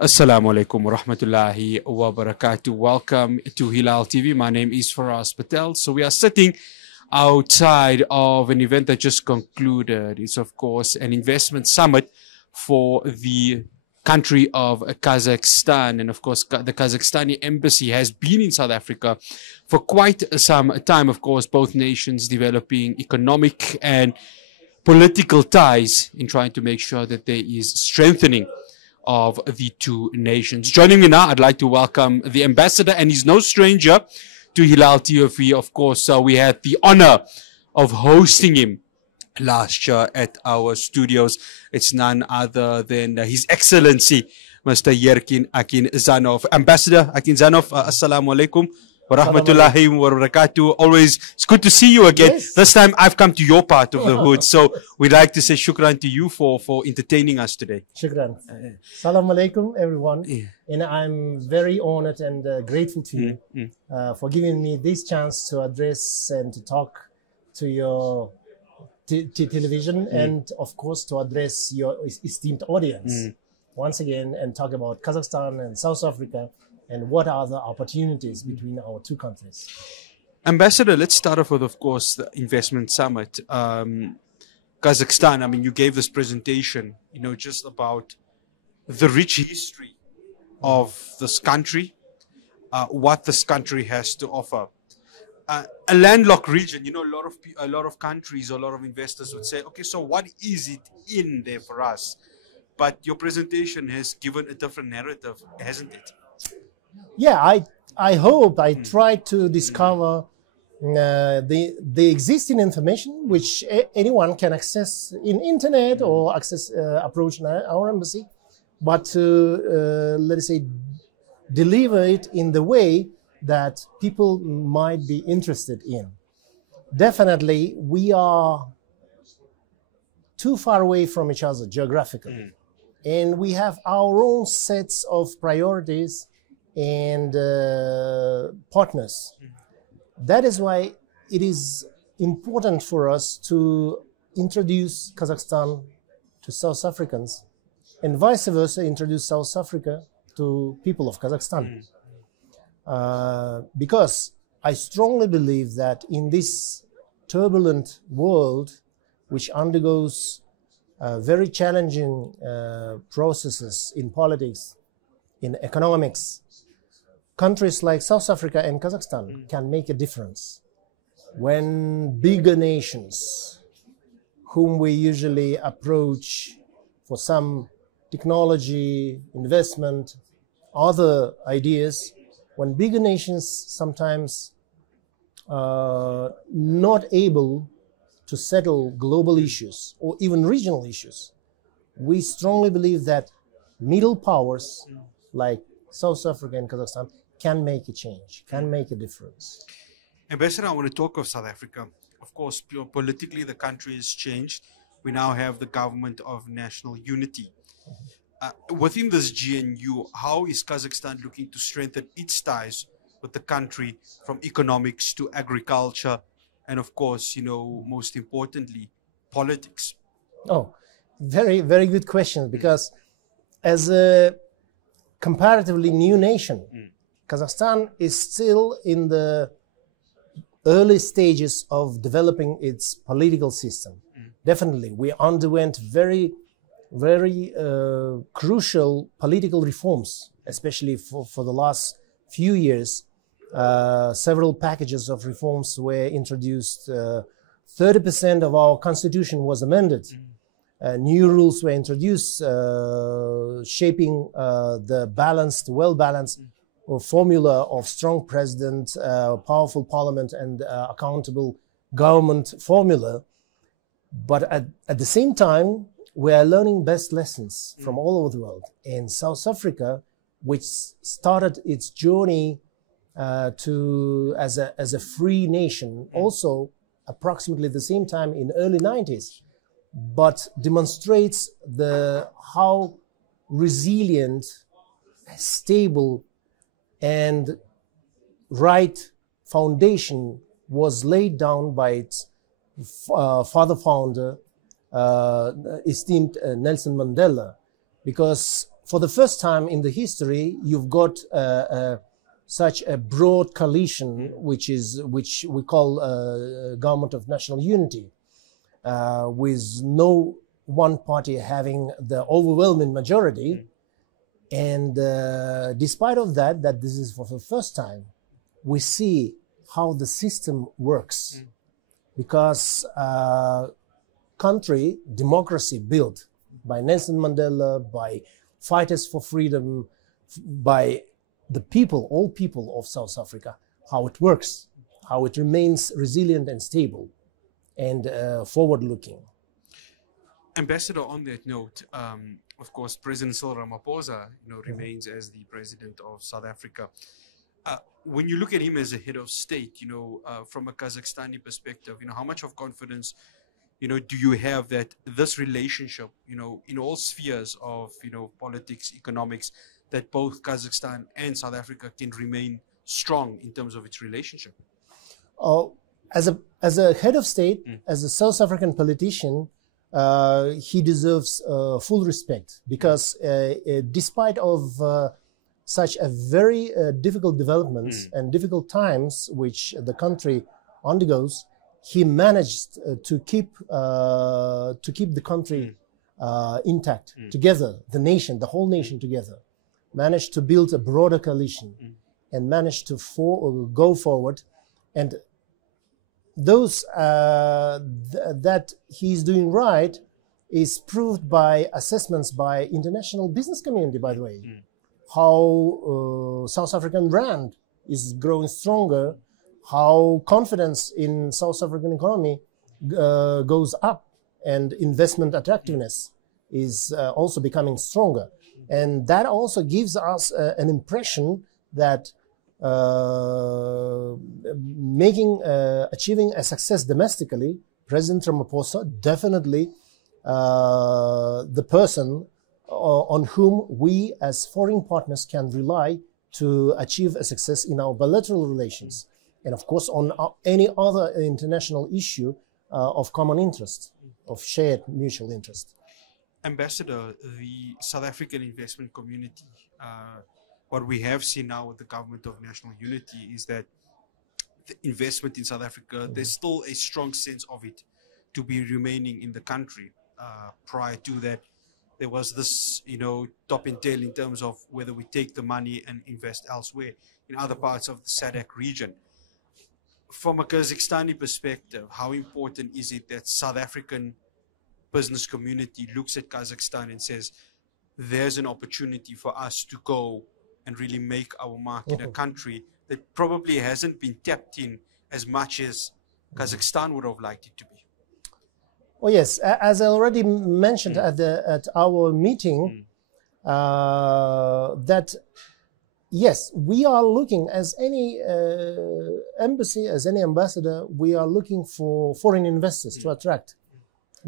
Assalamu alaikum wa rahmatullahi wa barakatuh. Welcome to Hilaal TV. My name is Faraz Patel. So we are sitting outside of an event that just concluded. It's of course an investment summit for the country of Kazakhstan. And of course, the Kazakhstani embassy has been in South Africa for quite some time. Of course, both nations developing economic and political ties in trying to make sure that there is strengthening of the two nations. Joining me now, I'd like to welcome the ambassador, and he's no stranger to Hilaal TV, of course. We had the honor of hosting him last year at our studios. It's none other than His Excellency, Mr. Yerkin Akhinzhanov. Ambassador Akhinzhanov, Assalamu alaikum wa rahmatullahi wa barakatuh. Always, it's good to see you again. Yes. This time I've come to your part of the hood. So we'd like to say shukran to you for entertaining us today. Shukran. Salam alaikum, everyone. Yeah. And I'm very honored and grateful to you for giving me this chance to address and to talk to your television and, of course, to address your esteemed audience once again and talk about Kazakhstan and South Africa and what are the opportunities between our two countries. Ambassador, let's start off with, of course, the investment summit. Kazakhstan, I mean, you gave this presentation, just about the rich history of this country, what this country has to offer. A landlocked region, a lot of countries, a lot of investors would say, okay, so what is it in there for us? But your presentation has given a different narrative, hasn't it? Yeah, I hope I tried to discover the existing information which anyone can access in internet or approach our embassy, but to let us say deliver it in the way that people might be interested in. Definitely, we are too far away from each other geographically, and we have our own sets of priorities and partners. That is why it is important for us to introduce Kazakhstan to South Africans and vice versa, introduce South Africa to people of Kazakhstan. Because I strongly believe that in this turbulent world, which undergoes very challenging processes in politics, in economics, countries like South Africa and Kazakhstan can make a difference. When bigger nations, whom we usually approach for some technology, investment, other ideas, when bigger nations sometimes not able to settle global issues or even regional issues, we strongly believe that middle powers like South Africa and Kazakhstan can make a change, can make a difference. Ambassador, I want to talk of South Africa. Of course, politically, the country has changed. We now have the government of national unity. Within this GNU, how is Kazakhstan looking to strengthen its ties with the country, from economics to agriculture, and of course, most importantly, politics? Oh, very, very good question, because as a comparatively new nation, Kazakhstan is still in the early stages of developing its political system. Definitely, we underwent very, very crucial political reforms, especially for the last few years. Several packages of reforms were introduced. 30% of our constitution was amended. New rules were introduced, shaping the balanced, well-balanced formula of strong president, powerful parliament, and accountable government formula. But at the same time, we are learning best lessons from all over the world. In South Africa, which started its journey as a free nation, also approximately the same time in early 90s, but demonstrates how resilient, stable, and right foundation was laid down by its father founder, esteemed Nelson Mandela, because for the first time in the history, you've got such a broad coalition, which we call Government of National Unity, with no one party having the overwhelming majority. And despite of that this is for the first time, we see how the system works. Because country, democracy built by Nelson Mandela, by fighters for freedom, by the people, all people of South Africa, how it works, how it remains resilient and stable and forward-looking. Ambassador, on that note, of course, President Cyril Ramaphosa, remains as the president of South Africa. When you look at him as a head of state, from a Kazakhstani perspective, how much of confidence, do you have that this relationship, in all spheres of, politics, economics, that both Kazakhstan and South Africa can remain strong in terms of its relationship? As a head of state, as a South African politician, he deserves full respect, because despite of such a very difficult developments and difficult times which the country undergoes, he managed to keep the country intact, together, the nation, the whole nation together, managed to build a broader coalition and managed to go forward. And those that he's doing right is proved by assessments by international business community, by the way. How South African rand is growing stronger, how confidence in South African economy goes up, and investment attractiveness is also becoming stronger. And that also gives us an impression that achieving a success domestically, President Ramaphosa definitely the person on whom we as foreign partners can rely to achieve a success in our bilateral relations, and of course on any other international issue of common interest, of shared mutual interest. Ambassador, the South African investment community, what we have seen now with the Government of National Unity is that the investment in South Africa, there's still a strong sense of it to be remaining in the country. Prior to that, there was this, top and tail in terms of whether we take the money and invest elsewhere in other parts of the SADC region. From a Kazakhstani perspective, how important is it that South African business community looks at Kazakhstan and says, there's an opportunity for us to go and really make our mark in a country that probably hasn't been tapped in as much as Kazakhstan would have liked it to be? Oh yes, as I already mentioned at our meeting, that yes, we are looking, as any embassy, as any ambassador, we are looking for foreign investors to attract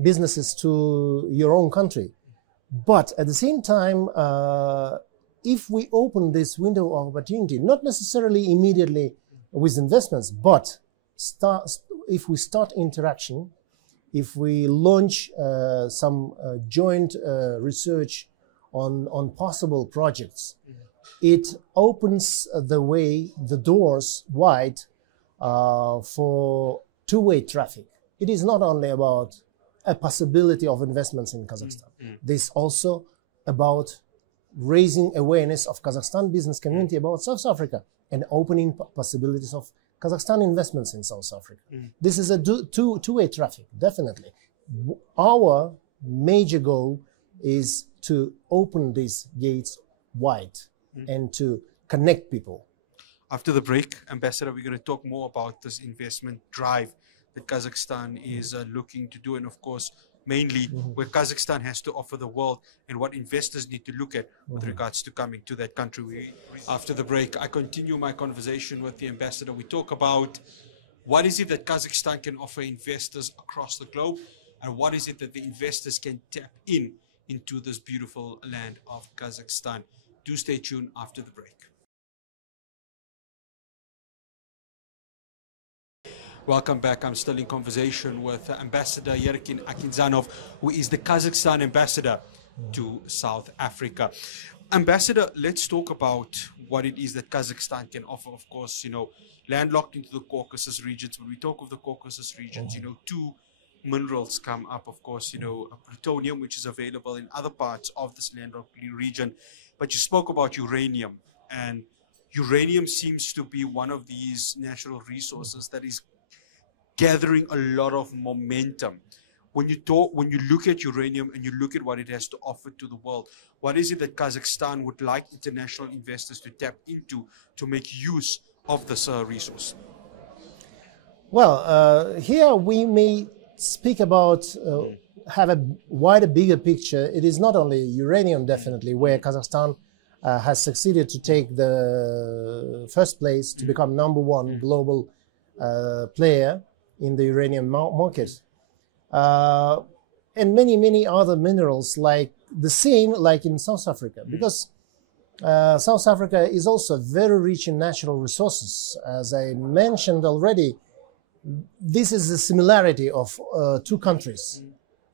businesses to your own country. But at the same time, if we open this window of opportunity, not necessarily immediately with investments, but if we start interaction, if we launch some joint research on possible projects, it opens the doors wide for two-way traffic. It is not only about a possibility of investments in Kazakhstan. This also about raising awareness of Kazakhstan business community about South Africa and opening possibilities of Kazakhstan investments in South Africa. This is a two-way traffic, definitely. Our major goal is to open these gates wide and to connect people. After the break, Ambassador, we're going to talk more about this investment drive that Kazakhstan is looking to do, and of course, mainly where Kazakhstan has to offer the world and what investors need to look at with regards to coming to that country. After the break, I continue my conversation with the Ambassador. We talk about what is it that Kazakhstan can offer investors across the globe, and what is it that the investors can tap into this beautiful land of Kazakhstan. Do stay tuned after the break. Welcome back. I'm still in conversation with Ambassador Yerkin Akhinzhanov, who is the Kazakhstan ambassador to South Africa. Ambassador, let's talk about what it is that Kazakhstan can offer. Of course, landlocked into the Caucasus regions. When we talk of the Caucasus regions, two minerals come up, of course, plutonium, which is available in other parts of this landlocked region. But you spoke about uranium, and uranium seems to be one of these natural resources that is gathering a lot of momentum. When you look at uranium and you look at what it has to offer to the world, what is it that Kazakhstan would like international investors to tap into to make use of this resource? Well, here we may speak about, have a wider, bigger picture. It is not only uranium, definitely, where Kazakhstan has succeeded to take the first place to become #1 global player in the uranium market. And many, many other minerals like in South Africa, because South Africa is also very rich in natural resources. As I mentioned already, this is the similarity of two countries.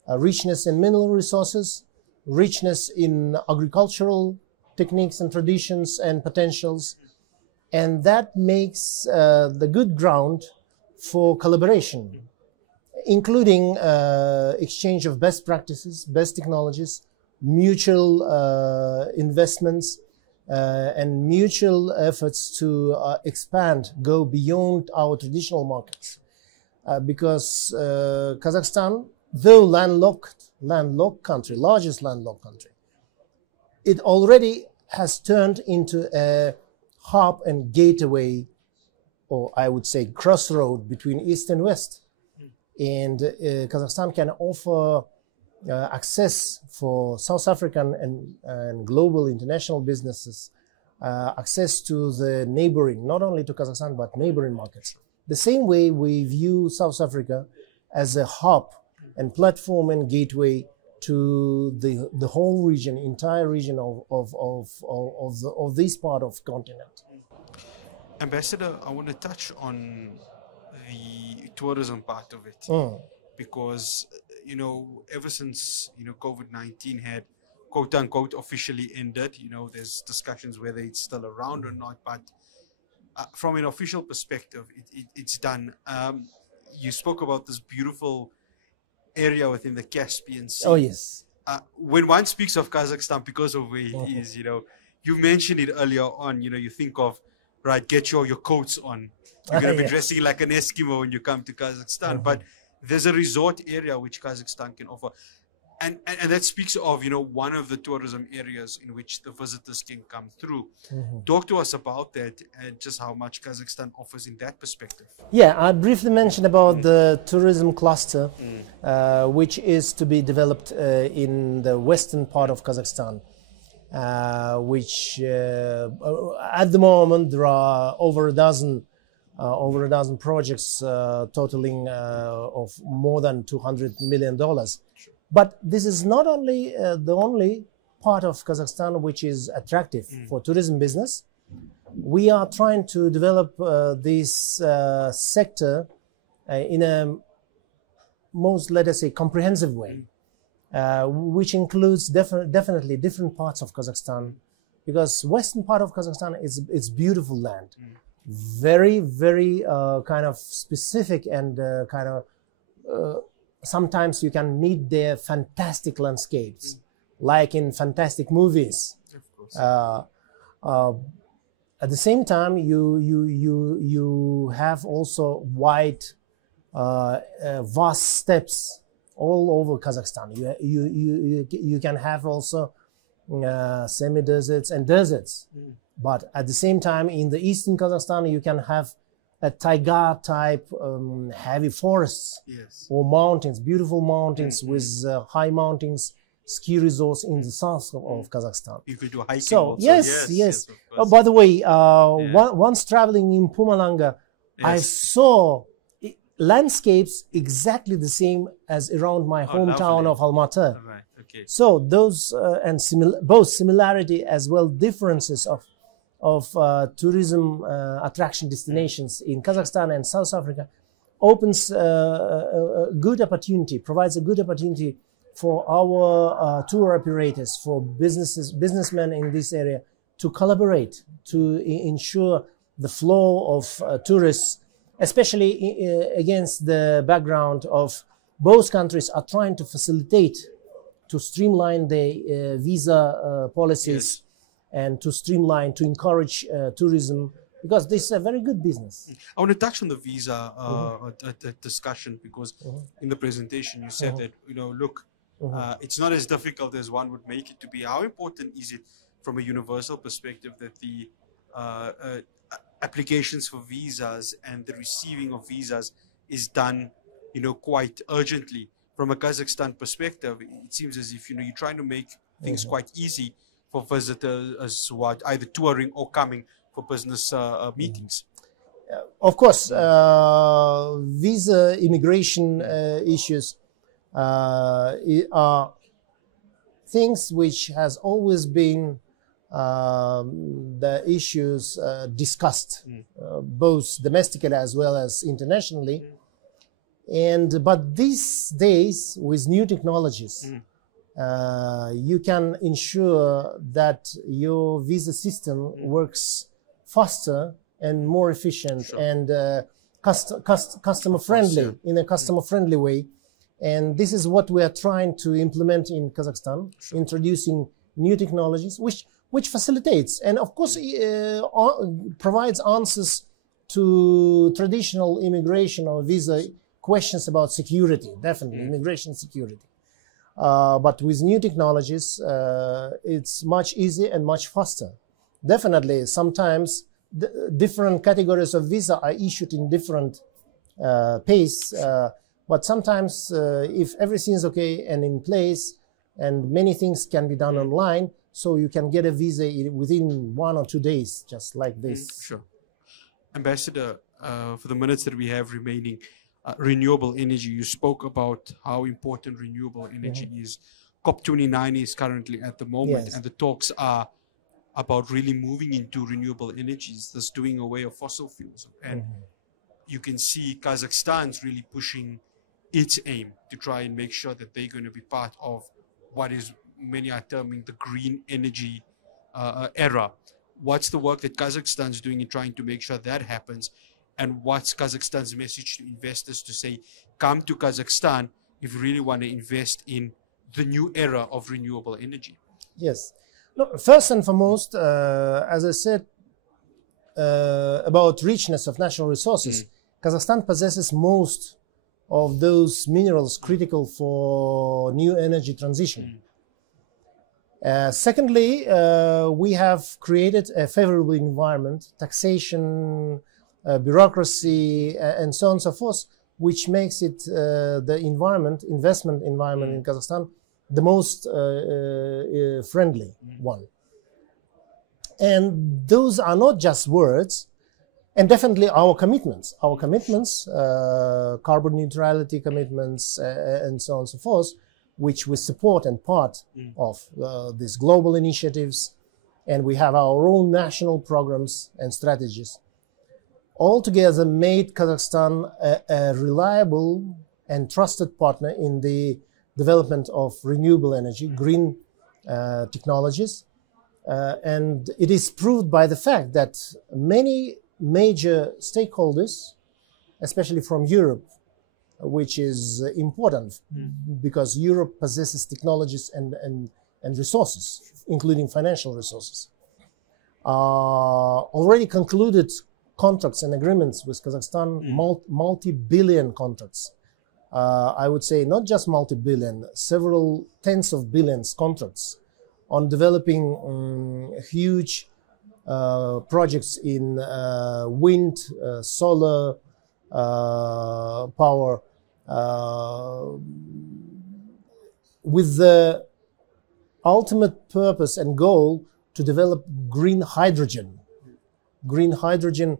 Richness in mineral resources, richness in agricultural techniques and traditions and potentials, and that makes the good ground for collaboration, including exchange of best practices, best technologies, mutual investments, and mutual efforts to expand, go beyond our traditional markets. Because Kazakhstan, though landlocked country, largest landlocked country, it already has turned into a hub and gateway, or I would say crossroad between East and West. And Kazakhstan can offer access for South African and global international businesses, access to the neighboring, not only to Kazakhstan, but neighboring markets. The same way we view South Africa as a hub and platform and gateway to the whole region, entire region of this part of the continent. Ambassador, I want to touch on the tourism part of it, because ever since COVID-19 had quote unquote officially ended, there's discussions whether it's still around or not, but from an official perspective, it's done. You spoke about this beautiful area within the Caspian Sea. Oh yes. When one speaks of Kazakhstan, because of where it is, you mentioned it earlier on. You think of, right, get your coats on. You're going to be dressing like an Eskimo when you come to Kazakhstan. But there's a resort area which Kazakhstan can offer. And that speaks of, one of the tourism areas in which the visitors can come through. Talk to us about that and just how much Kazakhstan offers in that perspective. Yeah, I briefly mentioned about the tourism cluster, which is to be developed in the western part of Kazakhstan, which at the moment there are over a dozen projects totaling of more than $200 million. But this is not only the only part of Kazakhstan which is attractive for tourism business. We are trying to develop this sector in a most, let us say, comprehensive way, which includes definitely different parts of Kazakhstan, because western part of Kazakhstan is beautiful land, very, very kind of specific and kind of sometimes you can meet there fantastic landscapes, like in fantastic movies. Of course. At the same time, you have also wide, vast steppes all over Kazakhstan. You can have also semi-deserts and deserts. But at the same time, in the eastern Kazakhstan, you can have a taiga type heavy forests or mountains, beautiful mountains with high mountains, ski resorts in the south of Kazakhstan. You could do hiking so, also. Yes. By the way, once traveling in Mpumalanga, I saw landscapes exactly the same as around my hometown of Almaty. Right. Okay. So those and both similarity as well differences of tourism attraction destinations in Kazakhstan and South Africa opens a good opportunity, provides a good opportunity for our tour operators, for businessmen in this area to collaborate, to ensure the flow of tourists, especially against the background of both countries are trying to facilitate, to streamline the visa policies, and to streamline, to encourage tourism, because this is a very good business. I want to touch on the visa discussion, because in the presentation you said that, look, it's not as difficult as one would make it to be. How important is it from a universal perspective that the applications for visas and the receiving of visas is done, quite urgently? From a Kazakhstan perspective, it seems as if, you're trying to make things quite easy for visitors who are either touring or coming for business meetings. Of course, visa immigration issues are things which has always been the issues discussed, both domestically as well as internationally. But these days, with new technologies, you can ensure that your visa system works faster and more efficient and customer friendly, in a customer friendly way. And this is what we are trying to implement in Kazakhstan, introducing new technologies, which facilitates and of course provides answers to traditional immigration or visa questions about security, definitely immigration security. But with new technologies, it's much easier and much faster. Definitely, sometimes different categories of visa are issued in different pace. But sometimes, if everything is okay and in place, and many things can be done online, so you can get a visa within 1 or 2 days, just like this. Sure. Ambassador, for the minutes that we have remaining, renewable energy, you spoke about how important renewable energy is. COP29 is currently at the moment, and the talks are about really moving into renewable energies, thus doing away of fossil fuels. And you can see Kazakhstan's really pushing its aim to try and make sure that they're going to be part of what is, many are terming, the green energy era. What's the work that Kazakhstan's doing in trying to make sure that happens? And what's Kazakhstan's message to investors to say, come to Kazakhstan if you really want to invest in the new era of renewable energy? Yes. Look, first and foremost, as I said about richness of natural resources, Kazakhstan possesses most of those minerals critical for new energy transition. Secondly, we have created a favorable environment, taxation, bureaucracy, and so on and so forth, which makes it the investment environment in Kazakhstan the most friendly one. And those are not just words, and definitely our commitments, carbon neutrality commitments, and so on and so forth, which we support and part of these global initiatives, and we have our own national programs and strategies. Altogether made Kazakhstan a reliable and trusted partner in the development of renewable energy, green technologies. And it is proved by the fact that many major stakeholders, especially from Europe, which is important because Europe possesses technologies and resources, including financial resources, already concluded contracts and agreements with Kazakhstan, multi-billion contracts. I would say not just multi-billion, several tens of billions contracts on developing huge projects in wind, solar power, with the ultimate purpose and goal to develop green hydrogen. Green hydrogen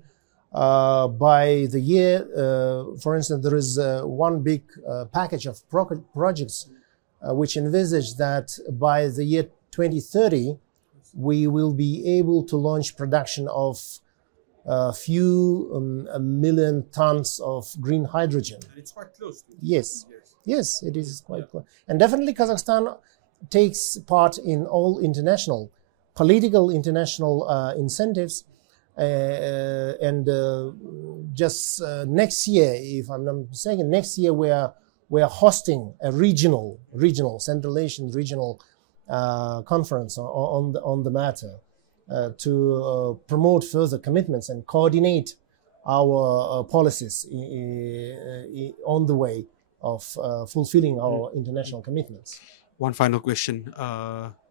by the year, for instance, there is one big package of projects which envisage that by the year 2030, we will be able to launch production of a few million tons of green hydrogen. And it's quite close to it. Yes. Yes, it is quite close. And definitely Kazakhstan takes part in all international, political international incentives. Just next year, if I'm not mistaken, next year we are hosting a regional Central Asian regional conference on the matter to promote further commitments and coordinate our policies on the way of fulfilling our international commitments. One final question,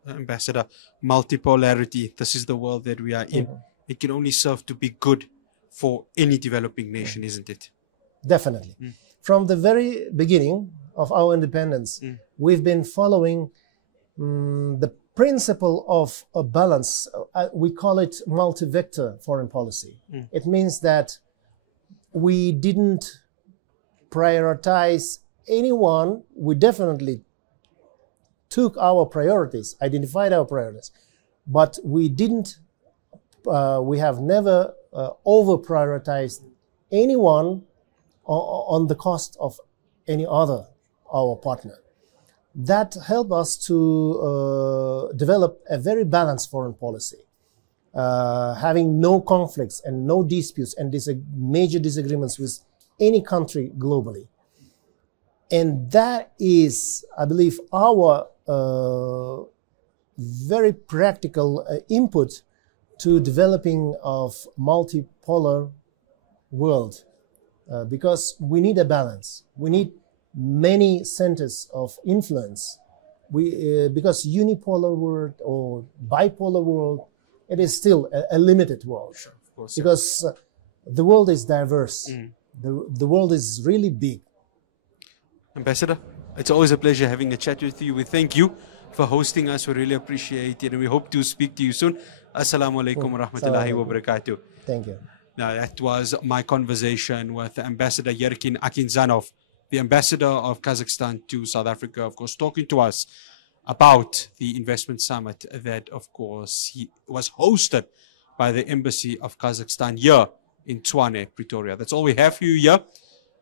Ambassador. Multipolarity, this is the world that we are in. It can only serve to be good for any developing nation, isn't it? Definitely. From the very beginning of our independence, we've been following the principle of a balance. We call it multi-vector foreign policy. It means that we didn't prioritize anyone. We definitely took our priorities, identified our priorities, but we didn't. We have never over-prioritized anyone on the cost of any other, our partner. That helped us to develop a very balanced foreign policy, having no conflicts and no disputes and major disagreements with any country globally. And that is, I believe, our very practical input to developing of multipolar world, because we need a balance. We need many centers of influence. Because unipolar world or bipolar world, it is still a limited world. Sure, of course. Because the world is diverse. The world is really big. Ambassador, it's always a pleasure having a chat with you. We thank you for hosting us. We really appreciate it, and we hope to speak to you soon. Assalamu alaikum wa rahmatullahi wa barakatuh. Thank you. Now, that was my conversation with Ambassador Yerkin Akhinzhanov, the ambassador of Kazakhstan to South Africa, of course, talking to us about the investment summit that, of course, he was hosted by the Embassy of Kazakhstan here in Tshwane, Pretoria. That's all we have for you here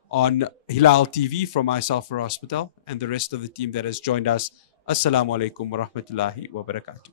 on Hilaal TV from myself, Firas Patel, and the rest of the team that has joined us. Assalamu alaikum wa rahmatullahi wa barakatuh.